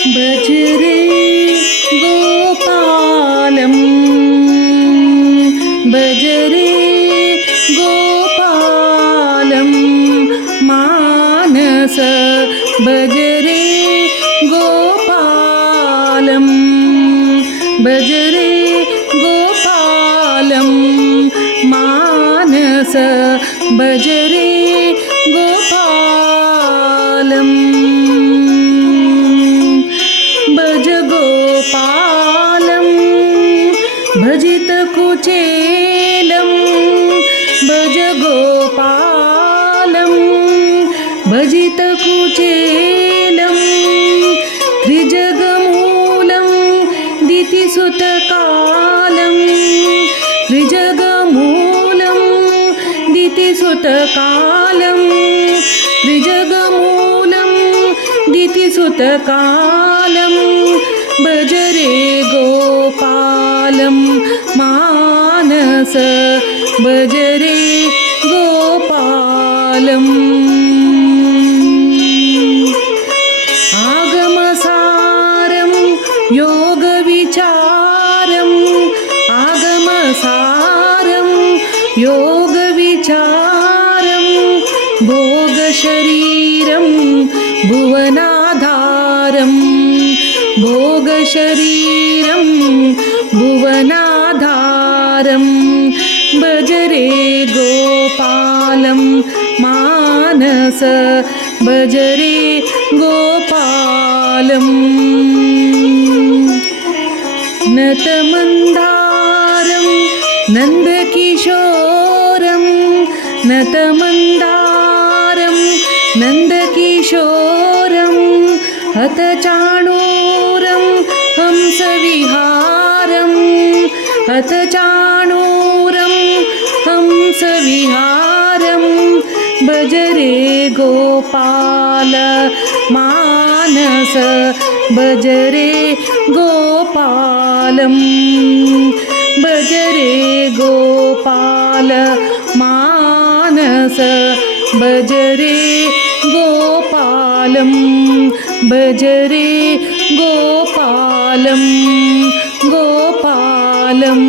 भज रे गोपालम भज रे गोपालम मानस भज रे गोपालम भज रे गोपालम मानस भज रे गोपालम भज गोपालम भजित कुचेलम भज गोपालम भजित कुचेलम त्रिजगमूलं दितिसुतकालं त्रिजगमूलं दितिसुतकालं त्रिजगमूलं दितिसुतकालं भज रे गोपालं मानस भज रे गोपालम् आगमसारं योगविचारम् आगमसारं योगविचारं भोगशरीरं भुवनाधारं भोगशरीरं भुवनाधारं भज रे गोपालं मानस भज रे गोपालम् नतमन्दारं नन्दकिशोरं नतमन्दारं नन्दकिशोरं हतचाणूरं हंसविहारं हतचाणूरं हंसविहारं भज रे गोपाल मानस भज रे गोपालम भज रे गोपाल मानस भज रे गोपालम भज रे गोपालम गोपालम